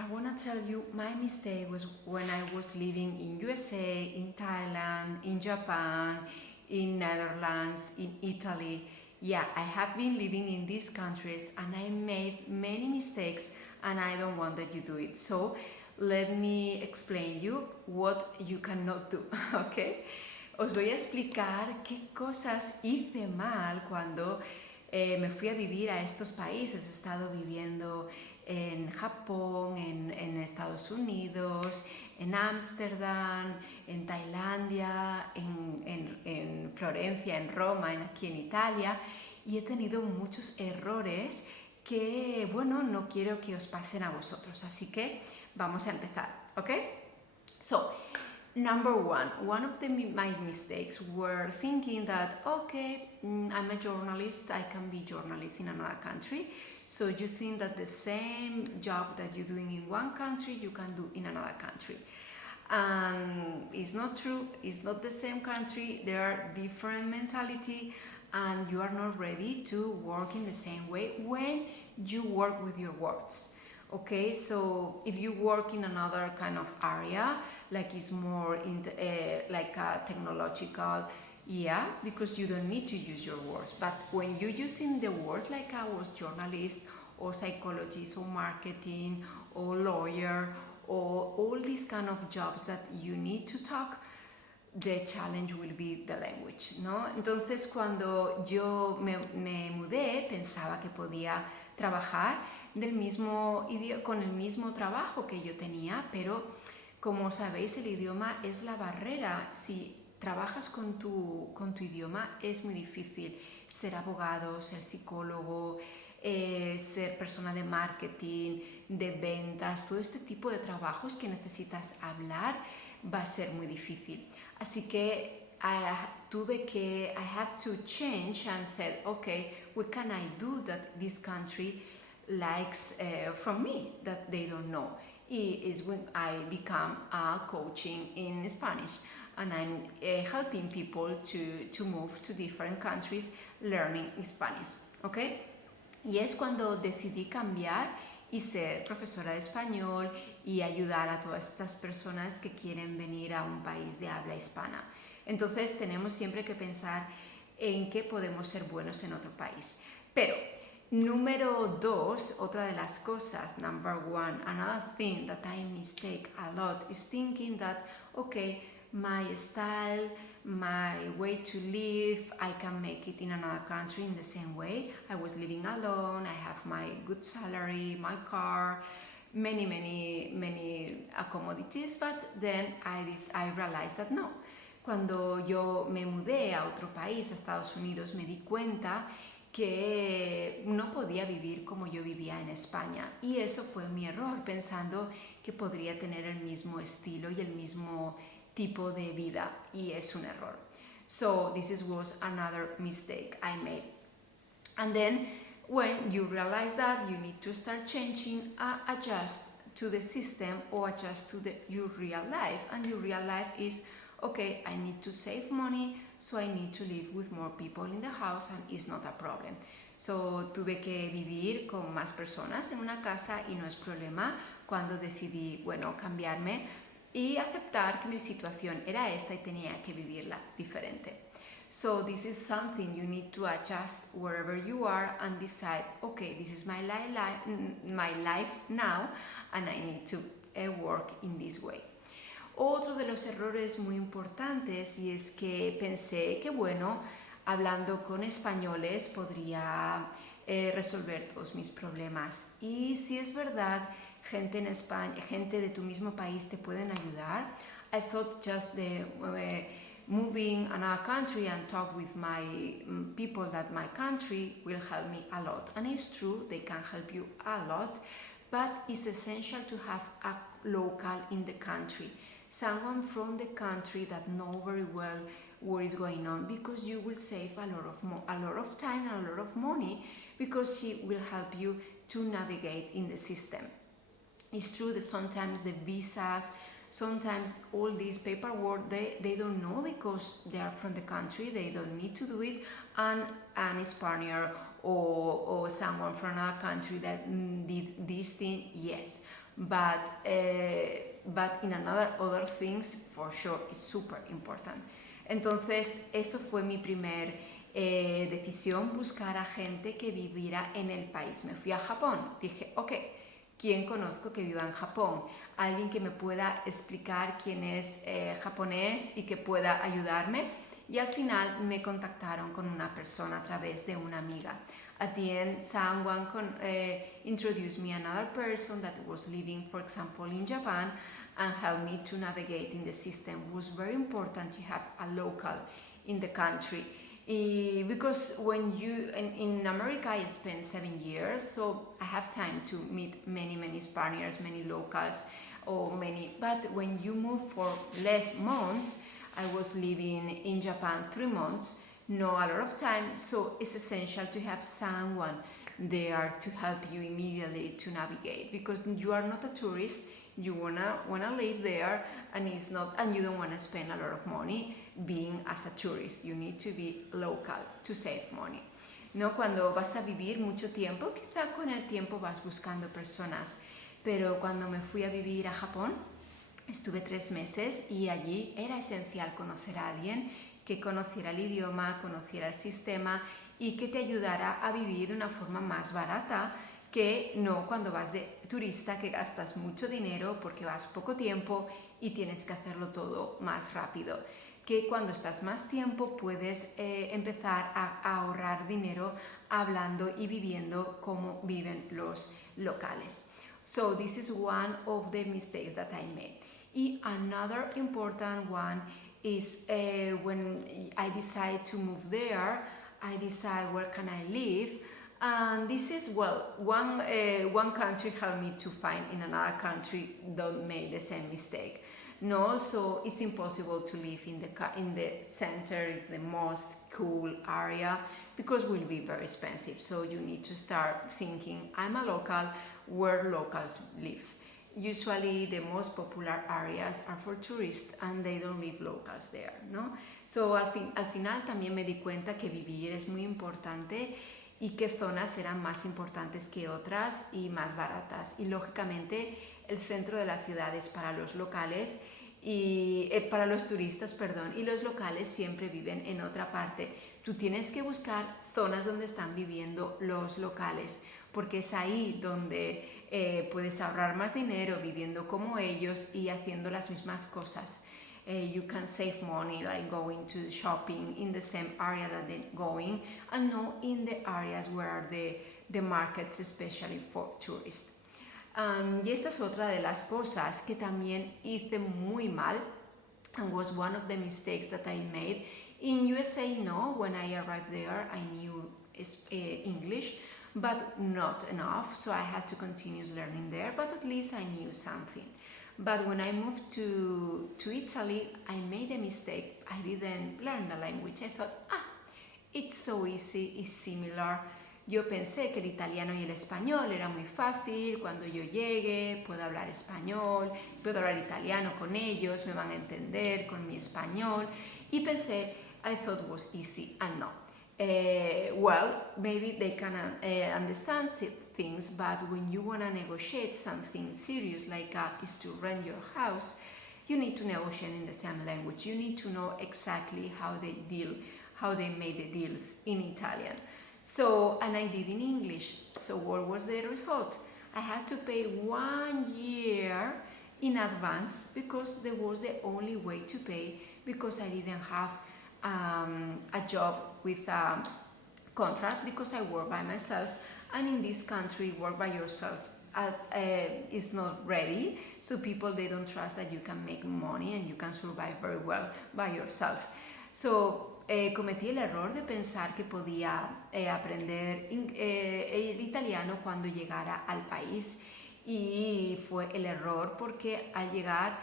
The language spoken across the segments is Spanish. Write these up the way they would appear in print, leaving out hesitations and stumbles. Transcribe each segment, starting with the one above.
I want to tell you my mistake was when I was living in USA, in Thailand, in Japan, in Netherlands, in Italy. Yeah, I have been living in these countries and I made many mistakes and I don't want that you do it. So let me explain you what you cannot do, okay? Os voy a explicar qué cosas hice mal cuando me fui a vivir a estos países. He estado viviendo en Japón, en Estados Unidos, en Ámsterdam, en Tailandia, en Florencia, en Roma, aquí en Italia, y he tenido muchos errores que, bueno, no quiero que os pasen a vosotros, así que vamos a empezar, ¿ok? So, number one of my mistakes were thinking that, okay, I'm a journalist, I can be journalist in another country. So you think that the same job that you're doing in one country, you can do in another country. It's not true, it's not the same country, there are different mentality and you are not ready to work in the same way when you work with your words. Okay, so if you work in another kind of area, like it's more in the, like a technological, yeah, because you don't need to use your words. But when you're using the words like I was journalist or psychologist or marketing or lawyer or all these kind of jobs that you need to talk, the challenge will be the language, ¿no? Entonces cuando yo me mudé pensaba que podía trabajar con el mismo trabajo que yo tenía, pero como sabéis el idioma es la barrera. Si trabajas con tu idioma es muy difícil ser abogado, ser psicólogo, ser persona de marketing, de ventas, todo este tipo de trabajos que necesitas hablar va a ser muy difícil. Así que I have to change and said, okay, what can I do that this country likes from me that they don't know? Is when I become a coaching in Spanish and I'm helping people to move to different countries learning Spanish, okay? Y es cuando decidí cambiar y ser profesora de español y ayudar a todas estas personas que quieren venir a un país de habla hispana. Entonces tenemos siempre que pensar en qué podemos ser buenos en otro país. Pero número 2, otra de las cosas, number 1, another thing that I mistake a lot is thinking that, okay, my style, my way to live, I can make it in another country in the same way. I was living alone, I have my good salary, my car, many commodities, but then I realized that no. Cuando yo me mudé a otro país, a Estados Unidos, me di cuenta que no podía vivir como yo vivía en España y eso fue mi error, pensando que podría tener el mismo estilo y el mismo tipo de vida, y es un error. So this was another mistake I made. And then when you realize that, you need to start changing, adjust to the system or adjust to your real life, and your real life is, okay, I need to save money, so I need to live with more people in the house and it's not a problem. So tuve que vivir con más personas en una casa y no es problema cuando decidí, bueno, cambiarme y aceptar que mi situación era esta y tenía que vivirla diferente. So this is something you need to adjust wherever you are and decide, okay, this is my life now and I need to work in this way. Otro de los errores muy importantes y es que pensé que, bueno, hablando con españoles podría resolver todos mis problemas. Y si es verdad, gente en España, gente de tu mismo país te pueden ayudar. I thought just moving another country and talk with my people that my country will help me a lot. And it's true, they can help you a lot, but it's essential to have a local in the country. Someone from the country that know very well what is going on, because you will save a lot of time and a lot of money, because she will help you to navigate in the system. It's true that sometimes the visas, sometimes all this paperwork, they don't know because they are from the country, they don't need to do it, and an Spaniard or someone from another country that did this thing, yes. but in other things, for sure, it's super important. Entonces, esto fue mi primer decisión, buscar a gente que viviera en el país. Me fui a Japón, dije, ok, ¿quién conozco que viva en Japón? Alguien que me pueda explicar quién es japonés y que pueda ayudarme. Y al final me contactaron con una persona a través de una amiga. At the end, someone introduced me another person that was living, for example, in Japan, and helped me to navigate in the system. It was very important to have a local in the country. Because when in America I spent 7 years, so I have time to meet many Spaniards, many locals, but when you move for less months, I was living in Japan 3 months, no a lot of time, so it's essential to have someone there to help you immediately to navigate, because you are not a tourist, you wanna live there, and you don't wanna spend a lot of money being as a tourist. You need to be local to save money. ¿No? Cuando vas a vivir mucho tiempo, quizá con el tiempo vas buscando personas, pero cuando me fui a vivir a Japón, estuve 3 meses y allí era esencial conocer a alguien que conociera el idioma, conociera el sistema y que te ayudara a vivir de una forma más barata que no cuando vas de turista, que gastas mucho dinero porque vas poco tiempo y tienes que hacerlo todo más rápido. Que cuando estás más tiempo puedes empezar a ahorrar dinero hablando y viviendo como viven los locales. So this is one of the mistakes that I made. Y another important one is when I decide to move there, I decide where can I live. And this is, well, one country helped me to find in another country, don't make the same mistake. No, so it's impossible to live in the center, the most cool area, because it will be very expensive. So you need to start thinking, I'm a local, where locals live. Usually the most popular areas are for tourists and they don't live locals there, ¿no? So al final también me di cuenta que vivir es muy importante y qué zonas eran más importantes que otras y más baratas. Y lógicamente el centro de la ciudad es para los locales y para los turistas, perdón, y los locales siempre viven en otra parte. Tú tienes que buscar zonas donde están viviendo los locales, porque es ahí donde puedes ahorrar más dinero viviendo como ellos y haciendo las mismas cosas. You can save money like going to shopping in the same area that they're going and not in the areas where are the markets, especially for tourists. Y esta es otra de las cosas que también hice muy mal and was one of the mistakes that I made. In USA, no, when I arrived there, I knew English, but not enough, so I had to continue learning there, but at least I knew something. But when I moved to Italy, I made a mistake. I didn't learn the language. I thought, it's so easy, it's similar. Yo pensé que el italiano y el español era muy fácil, cuando yo llegue puedo hablar español, puedo hablar italiano con ellos, me van a entender con mi español, y pensé, I thought it was easy, and no. Well, maybe they can understand things, but when you want to negotiate something serious like is to rent your house, you need to negotiate in the same language. You need to know exactly how they made the deals in Italian. So, and I did in English. So what was the result? I had to pay 1 year in advance because that was the only way to pay, because I didn't have a job with a contract, because I work by myself, and in this country work by yourself is not ready, so people, they don't trust that you can make money and you can survive very well by yourself. So cometí el error de pensar que podía aprender el italiano cuando llegara al país, y fue el error porque al llegar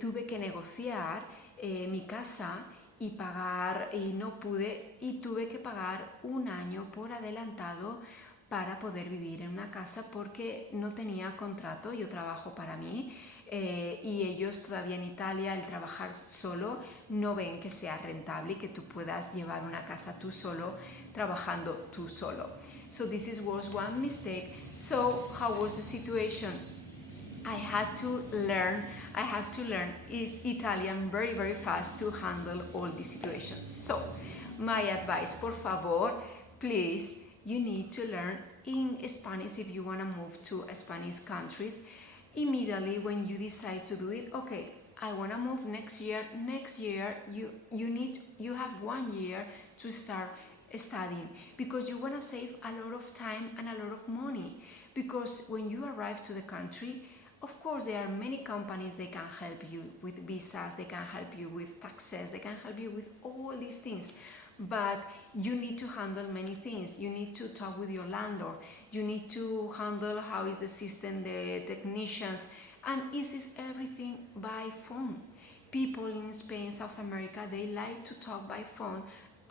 tuve que negociar mi casa y pagar, y no pude, y tuve que pagar 1 año por adelantado para poder vivir en una casa, porque no tenía contrato. Yo trabajo para mí y ellos todavía en Italia, el trabajar solo no ven que sea rentable y que tú puedas llevar una casa tú solo, trabajando tú solo. So this was one mistake. So how was the situation? I had to learn is Italian very fast to handle all these situations. So my advice, por favor, please, you need to learn in Spanish if you want to move to Spanish countries. Immediately when you decide to do it, okay, I want to move next year. You have 1 year to start studying, because you want to save a lot of time and a lot of money. Because when you arrive to the country, of course, there are many companies. They can help you with visas, they can help you with taxes, they can help you with all these things. But you need to handle many things. You need to talk with your landlord. You need to handle how is the system, the technicians, and this is everything by phone. People in Spain, South America, they like to talk by phone.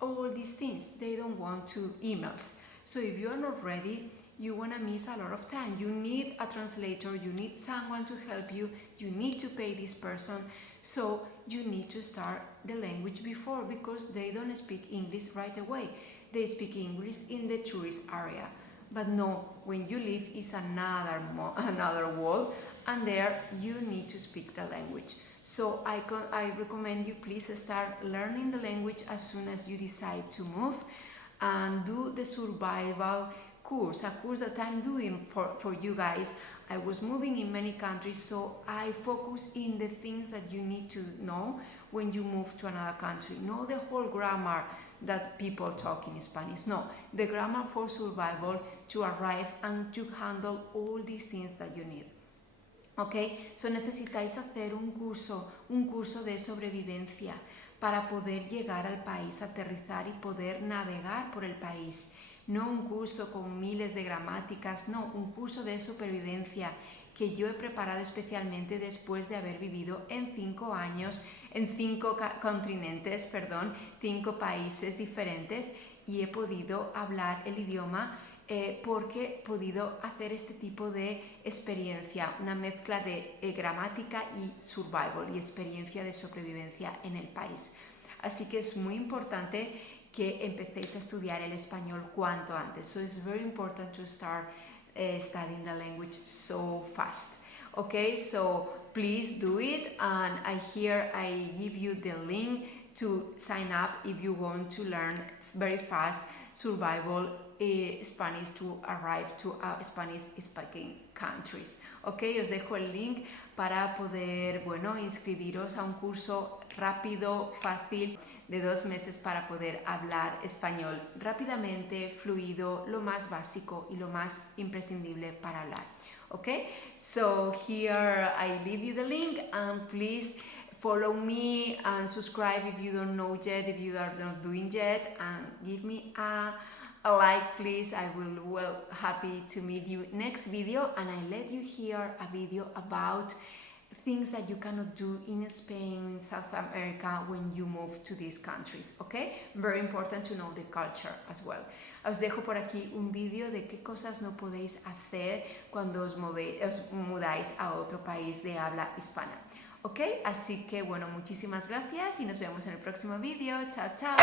All these things, they don't want to emails. So if you are not ready, you want to miss a lot of time. You need a translator, you need someone to help you, you need to pay this person. So you need to start the language before, because they don't speak English right away. They speak English in the tourist area. But no, when you live, it's another world, and there you need to speak the language. So I recommend you please start learning the language as soon as you decide to move, and do the survival course, a course that I'm doing for you guys. I was moving in many countries, so I focus in the things that you need to know when you move to another country. Not the whole grammar that people talk in Spanish, no, the grammar for survival, to arrive and to handle all these things that you need. Ok, so necesitáis hacer un curso de sobrevivencia para poder llegar al país, aterrizar y poder navegar por el país. No un curso con miles de gramáticas, no, un curso de supervivencia que yo he preparado especialmente después de haber vivido en 5 años, en 5 continentes, 5 países diferentes, y he podido hablar el idioma porque he podido hacer este tipo de experiencia, una mezcla de gramática y survival, y experiencia de sobrevivencia en el país. Así que es muy importante que empecéis a estudiar el español cuanto antes. So it's very important to start studying the language so fast. Okay, so please do it, and I give you the link to sign up if you want to learn very fast survival Spanish to arrive to Spanish speaking countries. Ok, os dejo el link para poder, inscribiros a un curso rápido, fácil, de 2 meses para poder hablar español rápidamente, fluido, lo más básico y lo más imprescindible para hablar. Ok, so here I leave you the link, and please follow me and subscribe if you don't know yet, if you are not doing yet, and give me a like, please. I will happy to meet you next video, and I let you hear a video about things that you cannot do in Spain, in South America, when you move to these countries, okay? Very important to know the culture as well. Os dejo por aquí un vídeo de qué cosas no podéis hacer cuando os mudáis a otro país de habla hispana. ¿Ok? Así que muchísimas gracias y nos vemos en el próximo vídeo. Chao, chao.